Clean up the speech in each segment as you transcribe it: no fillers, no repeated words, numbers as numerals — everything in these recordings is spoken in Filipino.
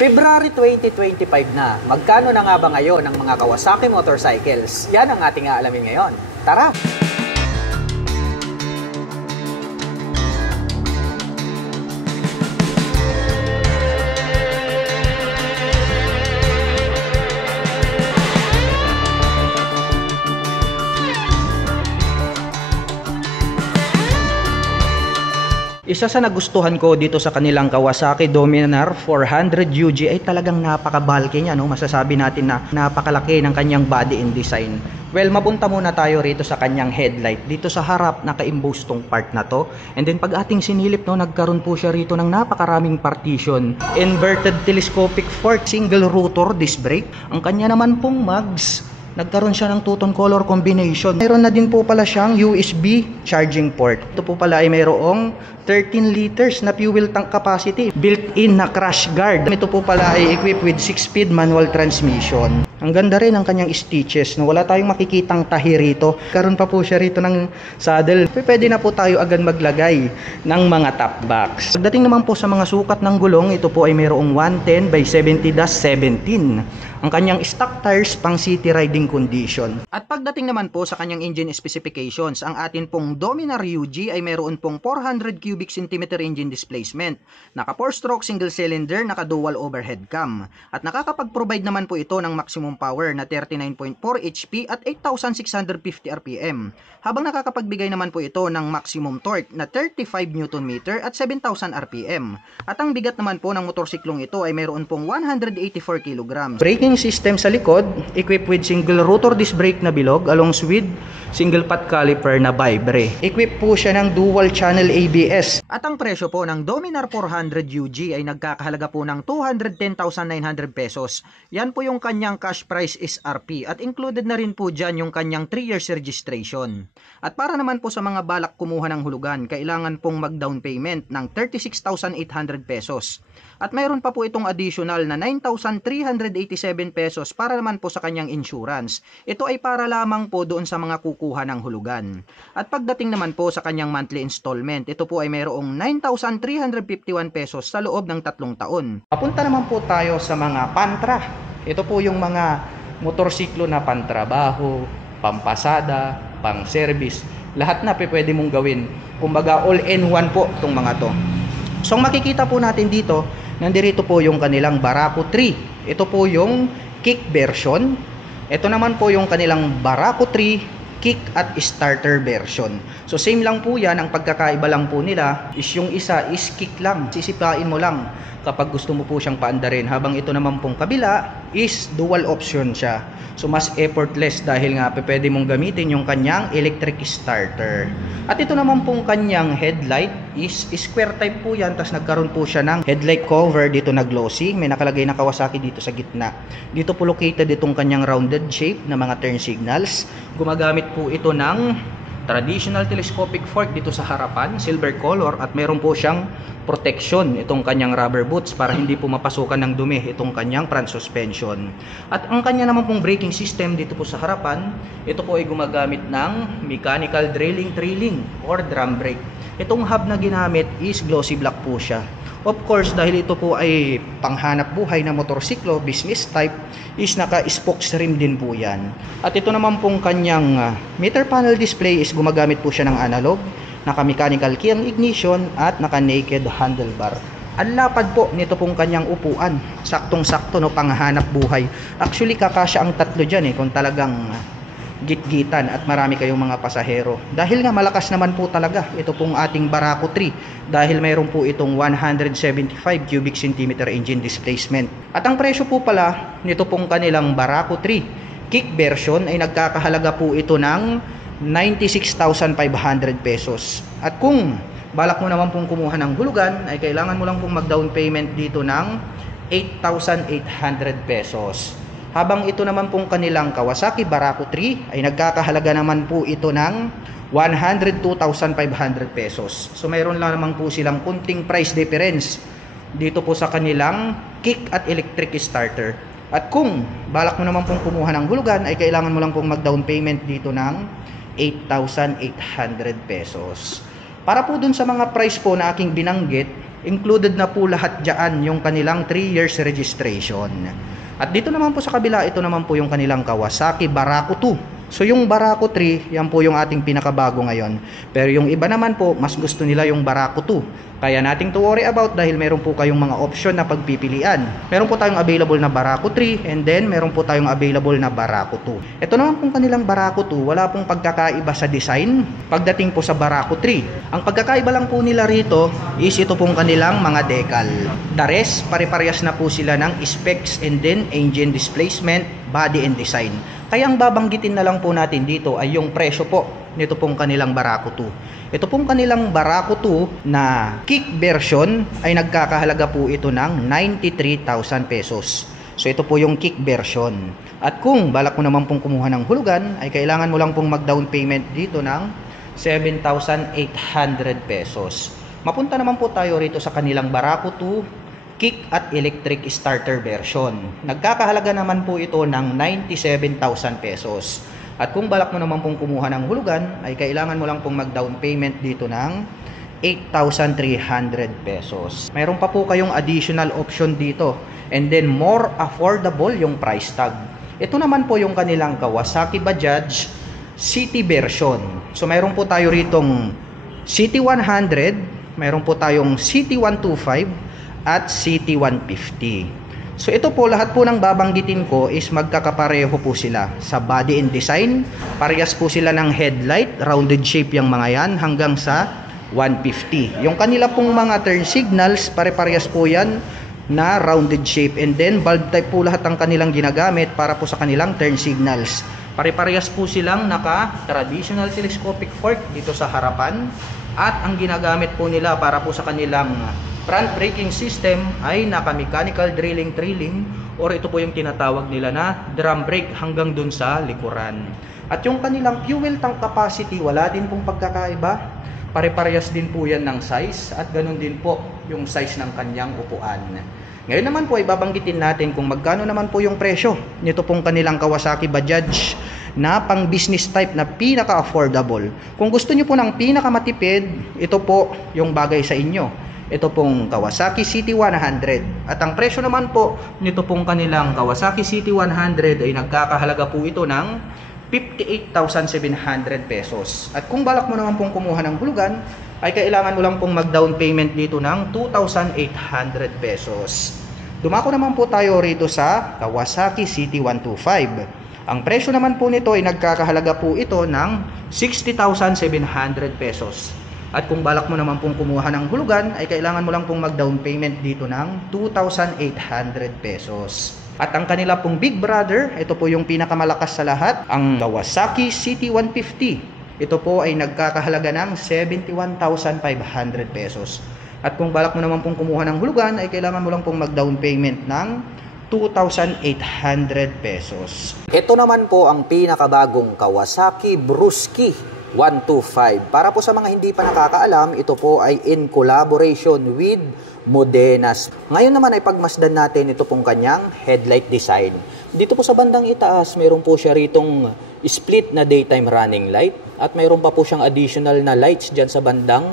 February 2025 na. Magkano na nga ba ngayon ang mga Kawasaki motorcycles? Yan ang ating aalamin ngayon. Tara! Isa sa nagustuhan ko dito sa kanilang Kawasaki Dominar 400 UG ay talagang napaka-bulky niya, no? Masasabi natin na napakalaki ng kanyang body and design. Well, mapunta muna tayo rito sa kanyang headlight. Dito sa harap, naka-imbose tong part na to. And then pag ating sinilip, no, nagkaroon po siya rito ng napakaraming partition. Inverted telescopic fork, single rotor disc brake. Ang kanya naman pong mags, nagkaroon siya ng two-tone color combination. Mayroon na din po pala siyang USB charging port. Ito po pala ay mayroong 13 liters na fuel tank capacity. Built-in na crash guard. Ito po pala ay equipped with 6-speed manual transmission. Ang ganda rin ng kanyang stitches. No? Wala tayong makikitang tahi rito. Karoon pa po siya rito ng saddle. Pwede na po tayo agad maglagay ng mga top box. Pagdating naman po sa mga sukat ng gulong, ito po ay mayroong 110 by 70-17. Ang kanyang stock tires pang city riding condition. At pagdating naman po sa kanyang engine specifications, ang atin pong Dominar UG ay mayroon pong 400 cubic centimeter engine displacement. Naka 4-stroke single cylinder, naka dual overhead cam. At nakakapag-provide naman po ito ng maximum power na 39.4 HP at 8,650 RPM. Habang nakakapagbigay naman po ito ng maximum torque na 35 Nm at 7,000 RPM. At ang bigat naman po ng motorsiklong ito ay mayroon pong 184 kg. Braking system sa likod, equipped with single rotor disc brake na bilog along with single pot caliper na Vibre. Equipped po siya ng dual channel ABS. At ang presyo po ng Dominar 400 UG ay nagkakahalaga po ng 210,900 pesos. Yan po yung kanyang cash price SRP at included na rin po dyan yung kanyang 3 years registration. At para naman po sa mga balak kumuha ng hulugan, kailangan pong mag-down payment ng 36,800 pesos. At mayroon pa po itong additional na 9,387 pesos para naman po sa kanyang insurance. Ito ay para lamang po doon sa mga kukuha ng hulugan. At pagdating naman po sa kanyang monthly installment, ito po ay mayroong 9,351 pesos sa loob ng 3 taon. Papunta naman po tayo sa mga pantra. Ito po yung mga motorsiklo na pantrabaho, pampasada, pang-service. Lahat na pwede mong gawin. Kumbaga all-in-one po itong mga to. So makikita po natin dito, nandirito po yung kanilang Barako 3. Ito po yung kick version. Ito naman po yung kanilang Barako 3 kick at starter version. So same lang po yan. Ang pagkakaiba lang po nila is yung isa is kick lang. Sisipain mo lang kapag gusto mo po siyang paandarin. Habang ito naman pong kabila is dual option siya. So mas effortless dahil nga pwede mong gamitin yung kanyang electric starter. At ito naman pong kanyang headlight is square type po yan. Tapos nagkaroon po siya ng headlight cover dito na glossy. May nakalagay na Kawasaki dito sa gitna. Dito po located itong kanyang rounded shape na mga turn signals. Gumagamit po ito ng traditional telescopic fork dito sa harapan, silver color, at meron po siyang protection itong kanyang rubber boots para hindi po mapasukan ng dumi itong kanyang front suspension. At ang kanya naman pong braking system dito po sa harapan, ito po ay gumagamit ng mechanical trailing or drum brake. Itong hub na ginamit is glossy black po siya. Of course, dahil ito po ay panghanap buhay na motorsiklo, business type, is naka-spokes rim din po yan. At ito naman pong kanyang meter panel display is gumagamit po siya ng analog, naka-mechanical key ang ignition, at naka-naked handlebar. Ang lapad po nito pong kanyang upuan, saktong-sakto, no, panghanap buhay. Actually, kakasya ang tatlo dyan kung talagang gitgitan at marami kayong mga pasahero. Dahil nga malakas naman po talaga ito pong ating Barako 3 dahil mayroon po itong 175 cubic centimeter engine displacement. At ang presyo po pala nito pong kanilang Barako 3 kick version ay nagkakahalaga po ito ng 96,500 pesos. At kung balak mo naman pong kumuha ng hulugan ay kailangan mo lang pong mag-down payment dito ng 8,800 pesos. Habang ito naman pong kanilang Kawasaki Barako 3 ay nagkakahalaga naman po ito ng 102,500 pesos. So mayroon lang naman po silang kunting price difference dito po sa kanilang kick at electric starter. At kung balak mo naman pong kumuha ng hulugan ay kailangan mo lang pong mag-down payment dito ng 8,800 pesos. Para po dun sa mga price po na aking binanggit, included na po lahat dyan yung kanilang 3 years registration. At dito naman po sa kabila, ito naman po yung kanilang Kawasaki Barako 2. So yung Barako 3, yan po yung ating pinakabago ngayon. Pero yung iba naman po, mas gusto nila yung Barako 2. Kaya nating to worry about dahil meron po kayong mga option na pagpipilian. Meron po tayong available na Barako 3 and then meron po tayong available na Barako 2. Ito naman pong kanilang Barako 2, wala pong pagkakaiba sa design pagdating po sa Barako 3. Ang pagkakaiba lang po nila rito is ito pong kanilang mga decal. The rest, pare-parehas na po sila ng specs and then engine displacement, body and design. Kaya ang babanggitin na lang po natin dito ay yung presyo po nito pong kanilang Barako 2. Ito pong kanilang Barako 2 na kick version ay nagkakahalaga po ito ng 93,000 pesos. So ito po yung kick version. At kung balak mo naman pong kumuha ng hulugan, ay kailangan mo lang pong mag-down payment dito ng 7,800 pesos. Mapunta naman po tayo rito sa kanilang Barako 2 kick at electric starter version. Nagkakahalaga naman po ito ng 97,000 pesos. At kung balak mo naman pong kumuha ng hulugan, ay kailangan mo lang pong mag-down payment dito ng 8,300 pesos. Mayroon pa po kayong additional option dito. And then more affordable yung price tag. Ito naman po yung kanilang Kawasaki Bajaj City version. So mayroon po tayo ritong City 100, mayroon po tayong City 125, at City 150. So ito po, lahat po ng babanggitin ko is magkakapareho po sila sa body and design. Parehas po sila ng headlight, rounded shape yung mga yan hanggang sa 150. Yung kanila pong mga turn signals, pare-parehas po yan na rounded shape, and then bulb type po lahat ang kanilang ginagamit para po sa kanilang turn signals. Pare-parehas po silang naka traditional telescopic fork dito sa harapan, at ang ginagamit po nila para po sa kanilang front braking system ay naka mechanical drilling or ito po yung tinatawag nila na drum brake hanggang dun sa likuran. At yung kanilang fuel tank capacity, wala din pong pagkakaiba. Pare-parehas din po yan ng size, at ganun din po yung size ng kanyang upuan. Ngayon naman po ay babanggitin natin kung magkano naman po yung presyo nito pong kanilang Kawasaki Bajaj na pang business type na pinaka-affordable. Kung gusto nyo po ng pinaka-matipid, ito po yung bagay sa inyo. Ito pong Kawasaki City 100. At ang presyo naman po nito pong kanilang Kawasaki City 100 ay nagkakahalaga po ito ng 58,700 pesos. At kung balak mo naman pong kumuha ng hulugan, ay kailangan mo lang pong mag-down payment dito ng 2,800 pesos. Dumako naman po tayo rito sa Kawasaki City 125. Ang presyo naman po nito ay nagkakahalaga po ito ng 60,700 pesos. At kung balak mo naman pong kumuha ng hulugan, ay kailangan mo lang pong mag-down payment dito ng 2,800 pesos. At ang kanila pong big brother, ito po yung pinakamalakas sa lahat, ang Kawasaki City 150. Ito po ay nagkakahalaga ng 71,500 pesos. At kung balak mo naman pong kumuha ng hulugan, ay kailangan mo lang pong mag-down payment ng 2,800 pesos. Ito naman po ang pinakabagong Kawasaki Brusky 125. Para po sa mga hindi pa nakakaalam, ito po ay in collaboration with Modenas. Ngayon naman ay pagmasdan natin ito pong kanyang headlight design. Dito po sa bandang itaas, mayroon po siya ritong split na daytime running light, at mayroon pa po siyang additional na lights dyan sa bandang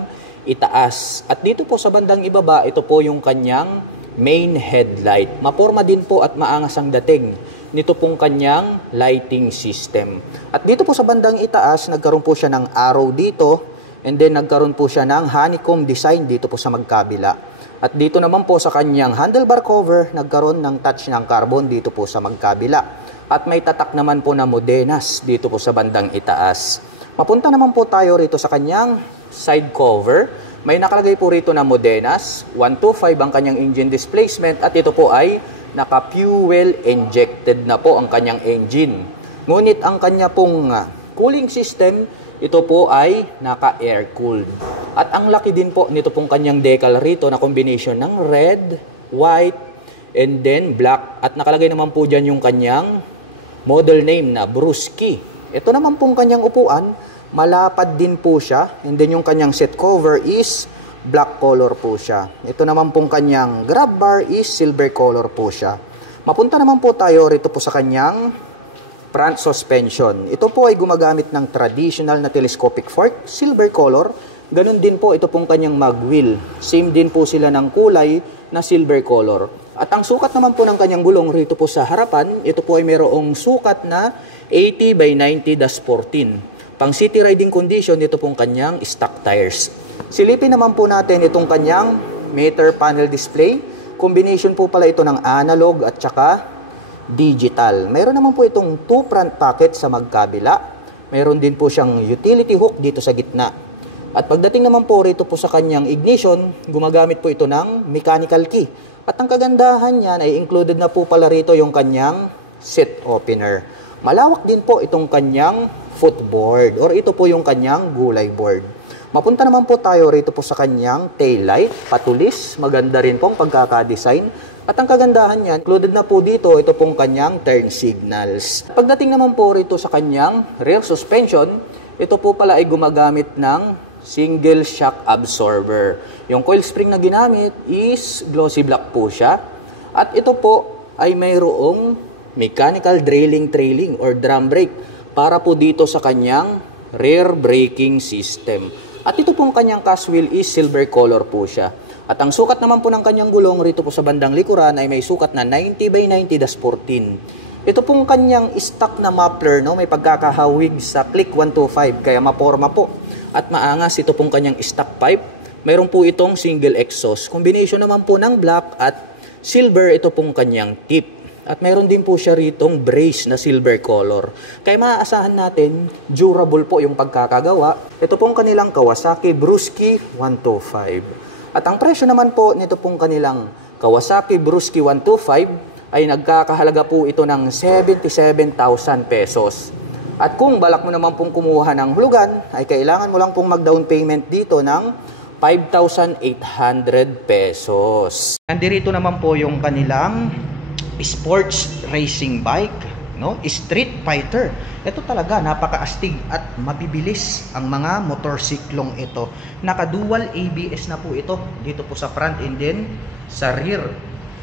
itaas. At dito po sa bandang ibaba, ito po yung kanyang main headlight. Maporma din po at maangas ang dating nito pong kanyang lighting system. At dito po sa bandang itaas, nagkaroon po siya ng arrow dito, and then nagkaroon po siya ng honeycomb design dito po sa magkabila. At dito naman po sa kanyang handlebar cover, nagkaroon ng touch ng carbon dito po sa magkabila. At may tatak naman po na Modenas dito po sa bandang itaas. Mapunta naman po tayo rito sa kanyang side cover. May nakalagay po rito na Modenas 125 ang kanyang engine displacement, at ito po ay naka-fuel injected na po ang kanyang engine. Ngunit ang kanya pong cooling system, ito po ay naka-air cooled. At ang laki din po nito pong kanyang decal rito na combination ng red, white, and then black. At nakalagay naman po dyan yung kanyang model name na Brusky. Ito naman pong kanyang upuan, malapad din po siya. And then yung kanyang seat cover is black color po siya. Ito naman pong kanyang grab bar is silver color po siya. Mapunta naman po tayo rito po sa kanyang front suspension. Ito po ay gumagamit ng traditional na telescopic fork, silver color, Ganon din po ito pong kanyang mag-wheel. Same din po sila ng kulay na silver color. At ang sukat naman po ng kanyang gulong rito po sa harapan, ito po ay mayroong sukat na 80 by 90-14. Pang city riding condition, ito pong kanyang stock tires. Silipin naman po natin itong kanyang meter panel display. Combination po pala ito ng analog at saka digital. Mayroon naman po itong 2 front pocket sa magkabila. Mayroon din po siyang utility hook dito sa gitna. At pagdating naman po rito po sa kanyang ignition, gumagamit po ito ng mechanical key. At ang kagandahan niyan ay included na po pala rito yung kanyang seat opener. Malawak din po itong kanyang footboard or ito po yung kanyang gulay board. Mapunta naman po tayo rito po sa kanyang taillight, patulis, maganda rin pong pagkakadesign. At ang kagandahan niyan, included na po dito ito pong kanyang turn signals. Pagdating naman po rito sa kanyang rear suspension, ito po pala ay gumagamit ng single shock absorber. Yung coil spring na ginamit is glossy black po siya. At ito po ay mayroong mechanical trailing or drum brake para po dito sa kanyang rear braking system. At ito pong kanyang cast wheel is silver color po siya. At ang sukat naman po ng kanyang gulong rito po sa bandang likuran ay may sukat na 90 by 90-14. Ito pong kanyang stock na muffler, no, may pagkakahawig sa click 125 kaya maporma po. At maangas ito pong kanyang stock pipe. Mayroon po itong single exhaust. Combination naman po ng black at silver ito pong kanyang tip. At mayroon din po siya ritong brace na silver color. Kaya maaasahan natin, durable po yung pagkakagawa. Ito pong kanilang Kawasaki Brusky 125. At ang presyo naman po nito pong kanilang Kawasaki Brusky 125 ay nagkakahalaga po ito ng 77,000 pesos. At kung balak mo naman pong kumuha ng hulugan, ay kailangan mo lang pong mag-down payment dito ng 5,800 pesos. Nandito naman po yung kanilang sports racing bike, no? Street fighter. Ito talaga napakaastig at mabibilis ang mga motorsiklong ito. Naka-dual ABS na po ito dito po sa front and then sa rear.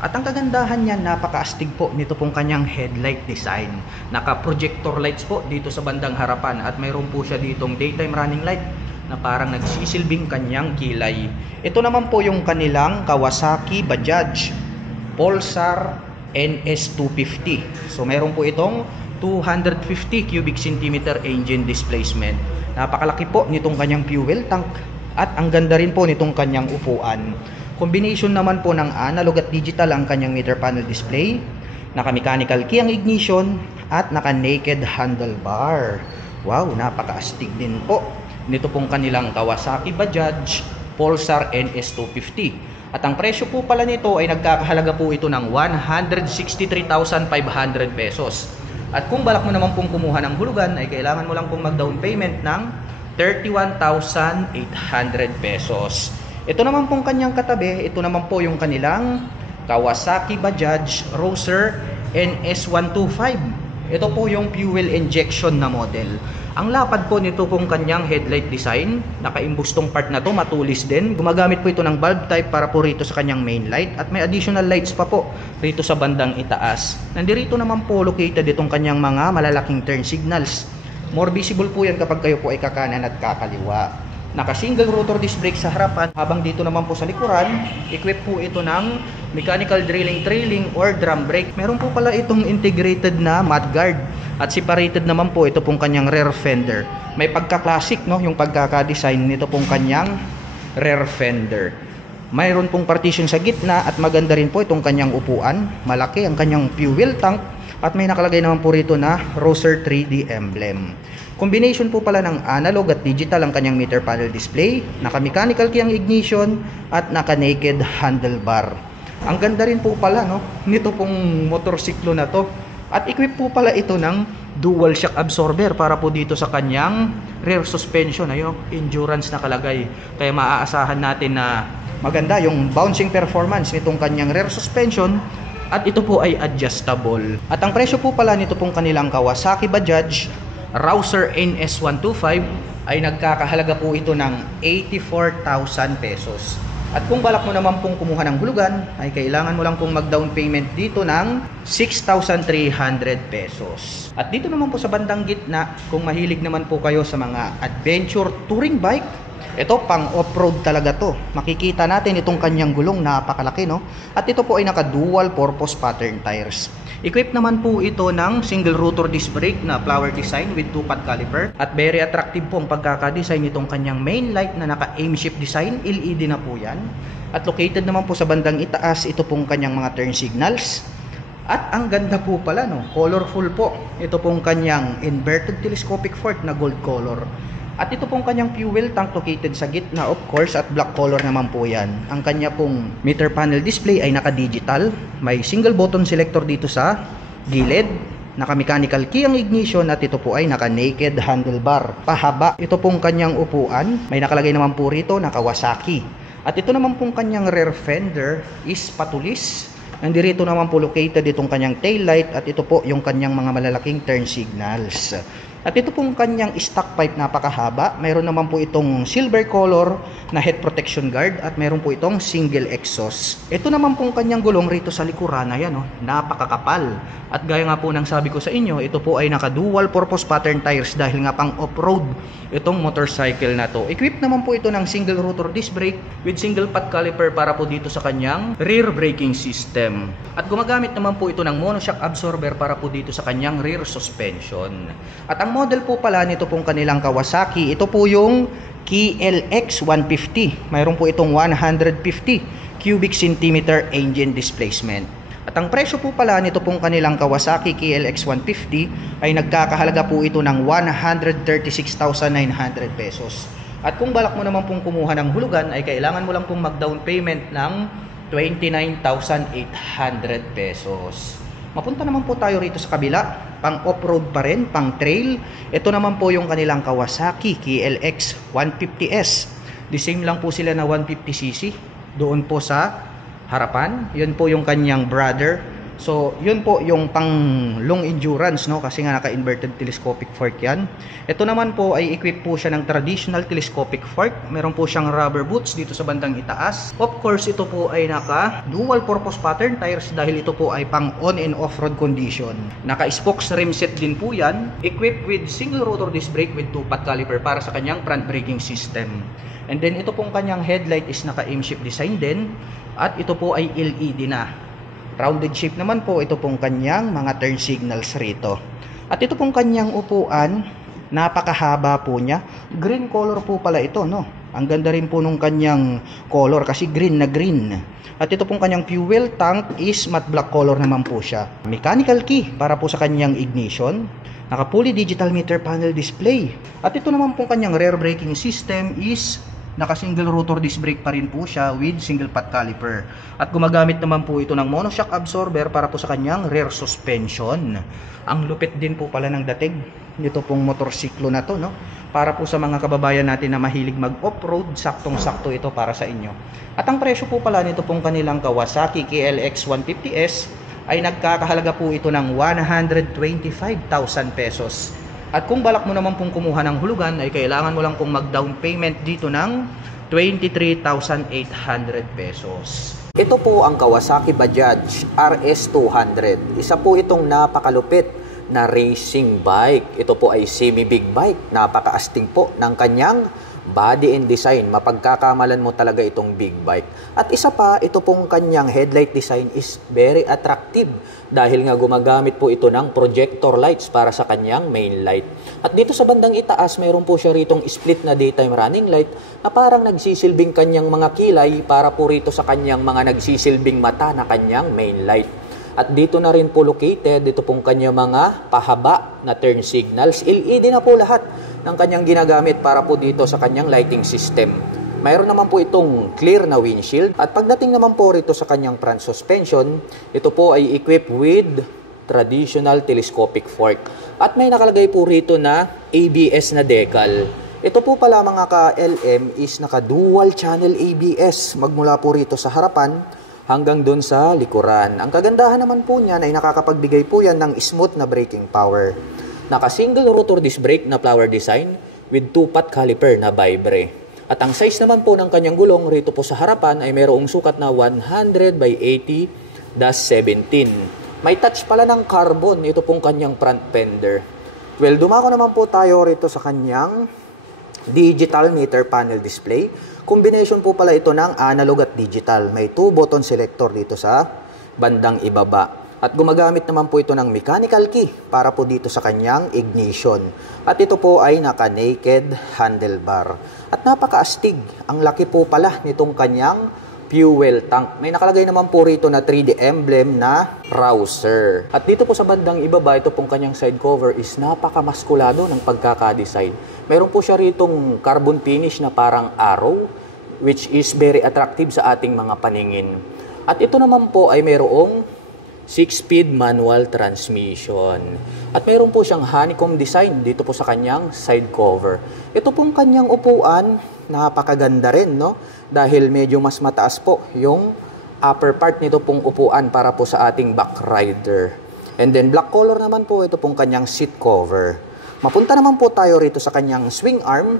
At ang kagandahan niya, napakaastig po nito pong kanyang headlight design. Naka-projector lights po dito sa bandang harapan at mayroon po siya ditong daytime running light na parang nagsisilbing kanyang kilay. Ito naman po yung kanilang Kawasaki Bajaj Pulsar NS250. So mayroon po itong 250 cubic centimeter engine displacement. Napakalaki po nitong kanyang fuel tank at ang ganda rin po nitong kanyang upuan. Combination naman po ng analog at digital ang kanyang meter panel display. Naka-mechanical key ang ignition at naka-naked handlebar. Wow, napakaastig din po nito pong kanilang Kawasaki Bajaj Pulsar NS250. At ang presyo po pala nito ay nagkakahalaga po ito ng 163,500 pesos. At kung balak mo naman pong kumuha ng hulugan ay kailangan mo lang pong mag-down payment ng 31,800 pesos. Ito naman pong kanyang katabi, ito naman po yung kanilang Kawasaki Bajaj Roser NS125. Ito po yung fuel injection na model. Ang lapad po nito pong kanyang headlight design, nakaimbustong part na to, matulis din. Gumagamit po ito ng bulb type para po rito sa kanyang main light at may additional lights pa po rito sa bandang itaas. Nandito naman po located itong kanyang mga malalaking turn signals. More visible po yan kapag kayo po ay kakanan at kakaliwa. Naka-single rotor disc brake sa harapan, habang dito naman po sa likuran, equip po ito ng mechanical trailing or drum brake. Meron po pala itong integrated na mudguard at separated naman po ito pong kanyang rear fender. May pagka-classic, no, yung pagkaka-design nito pong kanyang rear fender. Mayroon pong partition sa gitna at maganda rin po itong kanyang upuan. Malaki ang kanyang fuel tank at may nakalagay naman po rito na Roser 3D emblem. Combination po pala ng analog at digital ang kanyang meter panel display, naka-mechanical key ang ignition at naka-naked handlebar. Ang ganda rin po pala, no, nito pong motorsiklo na to. At equip po pala ito ng dual shock absorber para po dito sa kanyang rear suspension. Ayun, endurance nakalagay. Kaya maaasahan natin na maganda yung bouncing performance nitong kanyang rear suspension. At ito po ay adjustable. At ang presyo po pala nito pong kanilang Kawasaki Bajaj Rouser NS125 ay nagkakahalaga po ito ng 84,000 pesos. At kung balak mo naman pong kumuha ng hulugan, ay kailangan mo lang pong mag-down payment dito ng 6,300 pesos. At dito naman po sa bandang gitna, kung mahilig naman po kayo sa mga adventure touring bike, Ito pang off-road talaga to. Makikita natin itong kanyang gulong, napakalaki no. At ito po ay naka dual purpose pattern tires. Equipped naman po ito ng single rotor disc brake na flower design with 2-pot caliper. At very attractive po ang pagkaka-design nitong kanyang main light na naka aim shift design, LED na po yan. At located naman po sa bandang itaas ito pong kanyang mga turn signals. At ang ganda po pala no, colorful po. Ito pong kanyang inverted telescopic fork na gold color. At ito pong kanyang fuel tank located sa gitna of course, at black color naman po yan. Ang kanya pong meter panel display ay naka-digital. May single button selector dito sa gilid. Naka-mechanical key ang ignition at ito po ay naka-naked handlebar. Pahaba. Ito pong kanyang upuan. May nakalagay naman po rito na Kawasaki. At ito naman pong kanyang rear fender is patulis. Nandito naman po located itong kanyang tail light at ito po yung kanyang mga malalaking turn signals. At ito pong kanyang stock pipe napakahaba. Mayroon naman po itong silver color na head protection guard at mayroon po itong single exhaust. Ito naman pong kanyang gulong rito sa likuran, ayan oh, napakakapal. At gaya nga po ng sabi ko sa inyo, ito po ay naka dual purpose pattern tires dahil nga pang off-road itong motorcycle na to. Equipped naman po ito ng single rotor disc brake with single pot caliper para po dito sa kanyang rear braking system. At gumagamit naman po ito ng monoshock absorber para po dito sa kanyang rear suspension. At ang model po pala nito pong kanilang Kawasaki, ito po yung KLX 150. Mayroon po itong 150 cubic centimeter engine displacement. At ang presyo po pala nito pong kanilang Kawasaki KLX 150 ay nagkakahalaga po ito ng 136,900 pesos. At kung balak mo naman pong kumuha ng hulugan ay kailangan mo lang pong mag-down payment ng 29,800 pesos. Mapunta naman po tayo rito sa kabila, pang off-road pa rin, pang trail. Ito naman po yung kanilang Kawasaki KLX 150S. The same lang po sila na 150cc. Doon po sa harapan, yun po yung kanyang brother. So, yun po yung pang long endurance, no? Kasi nga naka-inverted telescopic fork yan. Ito naman po ay equipped po siya ng traditional telescopic fork. Meron po siyang rubber boots dito sa bandang itaas. Of course, ito po ay naka dual purpose pattern tires dahil ito po ay pang on and off-road condition. Naka-spokes rim set din po yan. Equipped with single rotor disc brake with 2-pot caliper para sa kanyang front braking system. And then ito pong kanyang headlight is naka-aim shift design din. At ito po ay LED na. Rounded shape naman po ito pong kanyang mga turn signals rito. At ito pong kanyang upuan, napakahaba po niya. Green color po pala ito, no? Ang ganda rin po nung kanyang color kasi green na green. At ito pong kanyang fuel tank is matte black color naman po siya. Mechanical key para po sa kanyang ignition. Naka fully digital meter panel display. At ito naman pong kanyang rear braking system is naka single rotor disc brake pa rin po siya with single pot caliper. At gumagamit naman po ito ng monoshock absorber para po sa kanyang rear suspension. Ang lupit din po pala ng dating nito pong motorsiklo na to, no? Para po sa mga kababayan natin na mahilig mag off-road, saktong-sakto ito para sa inyo. At ang presyo po pala nito pong kanilang Kawasaki KLX 150S ay nagkakahalaga po ito ng 125,000 pesos. At kung balak mo naman pong kumuha ng hulugan ay kailangan mo lang pong mag-down payment dito ng 23,800 pesos. Ito po ang Kawasaki Bajaj RS200. Isa po itong napakalupit na racing bike. Ito po ay semi-big bike. Napakaastig po ng kanyang body and design. Mapagkakamalan mo talaga itong big bike. At isa pa, ito pong kanyang headlight design is very attractive dahil nga gumagamit po ito ng projector lights para sa kanyang main light. At dito sa bandang itaas, mayroon po siya ritong split na daytime running light na parang nagsisilbing kanyang mga kilay para po rito sa kanyang mga nagsisilbing mata na kanyang main light. At dito na rin po located, dito pong kanyang mga pahaba na turn signals. LED na po lahat ng kanyang ginagamit para po dito sa kanyang lighting system. Mayroon naman po itong clear na windshield. At pagdating naman po rito sa kanyang front suspension, ito po ay equipped with traditional telescopic fork. At may nakalagay po rito na ABS na decal. Ito po pala mga ka-LM is naka dual channel ABS. Magmula po rito sa harapan hanggang doon sa likuran. Ang kagandahan naman po niyan ay nakakapagbigay po yan ng smooth na braking power. Naka single rotor disc brake na flower design with 2-pot caliper na vibre. At ang size naman po ng kanyang gulong rito po sa harapan ay mayroong sukat na 100 by 80-17. May touch pala ng carbon ito pong kanyang front fender. Well, dumako naman po tayo rito sa kanyang digital meter panel display. Combination po pala ito ng analog at digital. May 2 button selector dito sa bandang ibaba. At gumagamit naman po ito ng mechanical key para po dito sa kanyang ignition. At ito po ay naka-naked handlebar. At napaka-astig. Ang laki po pala nitong kanyang fuel tank. May nakalagay naman po rito na 3D emblem na Rouser. At dito po sa bandang ibaba, ito pong kanyang side cover is napaka-maskulado ng pagkaka-design. Meron po siya ritong carbon finish na parang arrow, which is very attractive sa ating mga paningin. At ito naman po ay mayroong 6-speed manual transmission. At mayroon po siyang honeycomb design dito po sa kanyang side cover. Ito pong kanyang upuan, napakaganda rin, no? Dahil medyo mas mataas po yung upper part nito pong upuan para po sa ating back rider. And then black color naman po ito pong kanyang seat cover. Mapunta naman po tayo rito sa kanyang swing arm.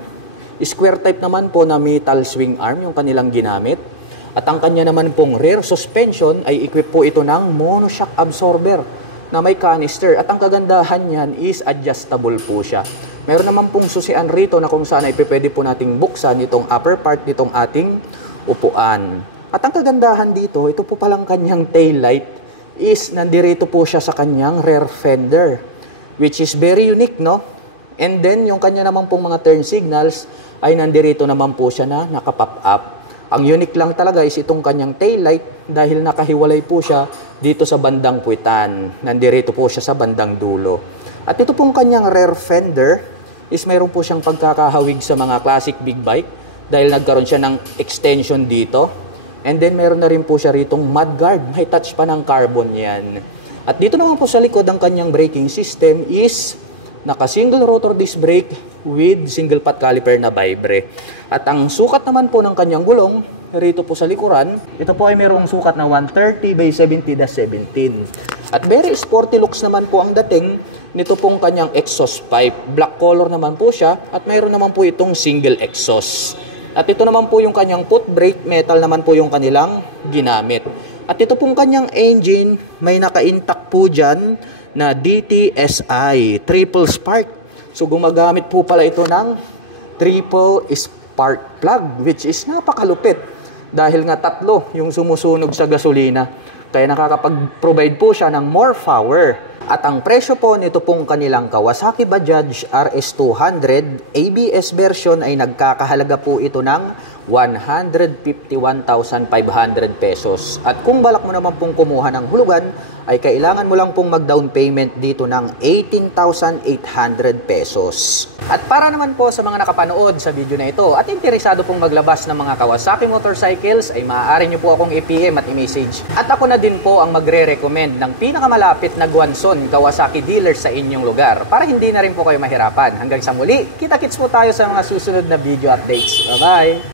Square type naman po na metal swing arm yung kanilang ginamit. At ang kanya naman pong rear suspension ay equip po ito ng monoshock absorber na may canister. At ang kagandahan niyan is adjustable po siya. Meron naman pong susian rito na kung saan ay pwede po nating buksan itong upper part nitong ating upuan. At ang kagandahan dito, ito po palang kanyang tail light is nandirito po siya sa kanyang rear fender, which is very unique, no? And then yung kanya naman pong mga turn signals ay nandirito naman po siya na nakapop up. Ang unique lang talaga is itong kanyang tail light dahil nakahiwalay po siya dito sa bandang puwitan. Nandirito po siya sa bandang dulo. At ito pong kanyang rear fender is mayroon po siyang pagkakahawig sa mga classic big bike dahil nagkaroon siya ng extension dito. And then meron na rin po siya ritong mudguard. May touch pa ng carbon yan. At dito naman po sa likod ang kanyang braking system is naka-single rotor disc brake with single pot caliper na vibre. At ang sukat naman po ng kanyang gulong, rito po sa likuran, ito po ay mayroong sukat na 130 by 70-17. At very sporty looks naman po ang dating nito pong kanyang exhaust pipe. Black color naman po siya at mayroon naman po itong single exhaust. At ito naman po yung kanyang foot brake, metal naman po yung kanilang ginamit. At ito pong kanyang engine, may naka-intact po dyan na DTSI, triple spark. So gumagamit po pala ito ng triple spark plug, which is napakalupit. Dahil nga tatlo yung sumusunog sa gasolina. Kaya nakakapag-provide po siya ng more power. At ang presyo po nito pong kanilang Kawasaki Bajaj RS200 ABS version ay nagkakahalaga po ito ng 151,500 pesos. At kung balak mo naman pong kumuha ng hulugan, ay kailangan mo lang pong mag-down payment dito ng 18,800 pesos. At para naman po sa mga nakapanood sa video na ito at interesado pong maglabas ng mga Kawasaki motorcycles, ay maaari nyo po akong i-PM at i-message. At ako na din po ang magre-recommend ng pinakamalapit na Guanzon Kawasaki dealer sa inyong lugar para hindi na rin po kayo mahirapan. Hanggang sa muli, kita-kits po tayo sa mga susunod na video updates. Bye-bye!